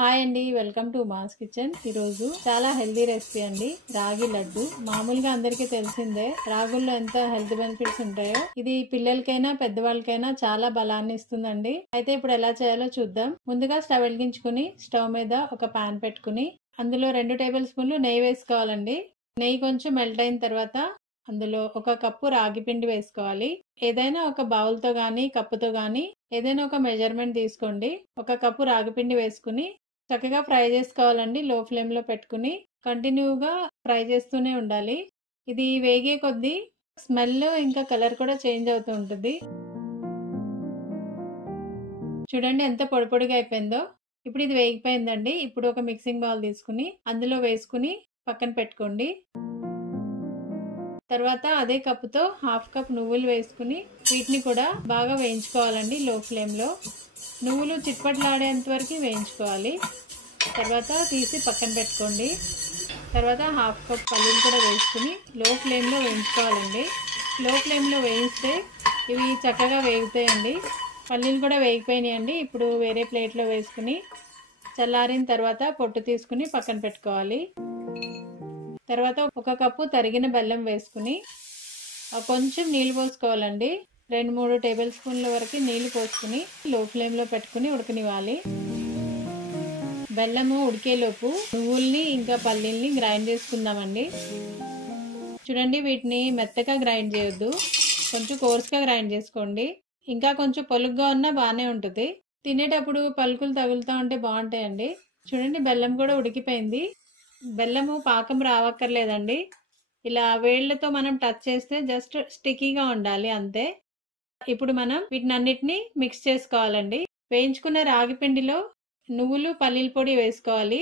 Hi అండి, welcome to mass kitchen. ఈరోజు చాలా హెల్దీ రెసిపీ అండి, రాగి లడ్డు. మామూలుగా అందరికీ తెలిసిందే రాగుల్లో ఎంత హెల్త్ బెనిఫిట్స్ ఉంటాయో. ఇది పిల్లలకైనా పెద్దవాళ్ళకైనా చాలా బలాన్ని ఇస్తుందండి. అయితే ఇప్పుడు ఎలా చేయాలో చూద్దాం. ముందుగా స్టవ్ వెలిగించుకుని స్టవ్ మీద ఒక పాన్ పెట్టుకుని అందులో 2 టేబుల్ స్పూన్లు నెయ్యి వేసుకోవాలండి. నెయ్యి కొంచెం మెల్ట్ అయిన తర్వాత అందులో 1 కప్పు రాగి పిండి వేసుకోవాలి. ఏదైనా ఒక బౌల్ తో గానీ కప్పుతో గానీ ఏదైనా ఒక మెజర్మెంట్ తీసుకోండి. 1 కప్పు రాగి పిండి వేసుకుని చక్కగా ఫ్రై చేసుకోవాలండి. లో ఫ్లేమ్ లో పెట్టుకుని కంటిన్యూగా ఫ్రై చేస్తూనే ఉండాలి. ఇది వేగే కొద్దీ స్మెల్ ఇంకా కలర్ కూడా చేంజ్ అవుతూ ఉంటుంది. చూడండి ఎంత పొడి పొడిగా అయిపోయిందో. ఇప్పుడు ఇది వేగిపోయిందండి. ఇప్పుడు ఒక మిక్సింగ్ బౌల్ తీసుకుని అందులో వేసుకుని పక్కన పెట్టుకోండి. తర్వాత అదే కప్పుతో 1/2 కప్ నువ్వులు వేసుకుని వీటిని కూడా బాగా వేయించుకోవాలండి లో ఫ్లేమ్ లో. నువ్వులు చిట్పట్లాడేంత వరకు వేయించుకోవాలి. తర్వాత తీసి పక్కన పెట్టుకోండి. తర్వాత 1/2 కప్ పల్లీలు కూడా వేసుకుని లో ఫ్లేమ్ లో వేయించుకోవాలండి. లో ఫ్లేమ్ లో వేయిస్తే ఇవి చక్కగా వేగుతాయండి. పల్లీలు కూడా వేగిపోయినాయండి. ఇప్పుడు వేరే ప్లేట్ లో వేసుకుని చల్లారిన తర్వాత పొట్టు తీసుకుని పక్కన పెట్టుకోవాలి. తర్వాత 1 కప్పు తరిగిన బెల్లం వేసుకుని కొంచెం నీళ్లు పోసుకోవాలండి. 2-3 టేబుల్ స్పూన్ల వరకు నీళ్లు పోసుకుని లో ఫ్లేమ్ లో పెట్టుకుని ఉడకనివ్వాలి. బెల్లము ఉడికేలోపు నువ్వుల్ని ఇంకా పల్లీల్ని గ్రైండ్ చేసుకుందామండి. చూడండి, వీటిని మెత్తగా గ్రైండ్ చేయొద్దు, కొంచెం కోర్స్గా గ్రైండ్ చేసుకోండి. ఇంకా కొంచెం పొలుగ్గా ఉన్నా బాగానే ఉంటుంది. తినేటప్పుడు పలుకులు తగులుతూ ఉంటే బాగుంటాయండి. చూడండి, బెల్లం కూడా ఉడికిపోయింది. బెల్లము పాకం రావక్కర్లేదండి. ఇలా వేళ్లతో మనం టచ్ చేస్తే జస్ట్ స్టికీగా ఉండాలి అంతే. ఇప్పుడు మనం వీటినన్నిటిని మిక్స్ చేసుకోవాలండి. వేయించుకున్న రాగి పిండిలో నువ్వులు పల్లీల పొడి వేసుకోవాలి.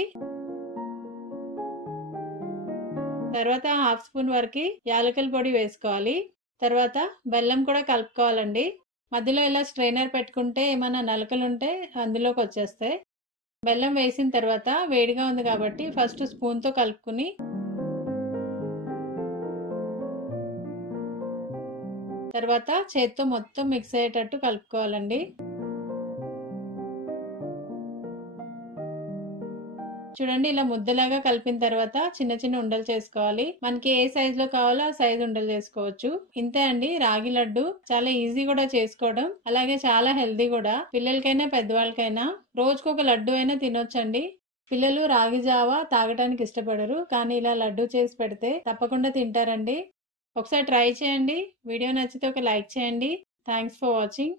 తర్వాత 1/2 స్పూన్ వరకు యాలకుల పొడి వేసుకోవాలి. తర్వాత బెల్లం కూడా కలుపుకోవాలండి. మధ్యలో ఇలా స్ట్రైనర్ పెట్టుకుంటే ఏమైనా నలకలుంటే అందులోకి వచ్చేస్తాయి. బెల్లం వేసిన తర్వాత వేడిగా ఉంది కాబట్టి ఫస్ట్ స్పూన్ తో కలుపుకుని తర్వాత చేత్తో మొత్తం మిక్స్ అయ్యేటట్టు కలుపుకోవాలండి. చూడండి, ఇలా ముద్దలాగా కలిపిన తర్వాత చిన్న చిన్న ఉండలు చేసుకోవాలి. మనకి ఏ సైజ్ లో కావాలో ఆ సైజ్ ఉండలు చేసుకోవచ్చు. ఇంతే అండి, రాగి లడ్డు చాలా ఈజీ కూడా చేసుకోవడం, అలాగే చాలా హెల్దీ కూడా. పిల్లలకైనా పెద్దవాళ్ళకైనా రోజుకొక లడ్డు అయినా తినొచ్చండి. పిల్లలు రాగి జావా తాగడానికి ఇష్టపడరు, కానీ ఇలా లడ్డు చేసి పెడితే తప్పకుండా తింటారండి. ఒకసారి ట్రై చేయండి. వీడియో నచ్చితే ఒక లైక్ చేయండి. Thanks for watching.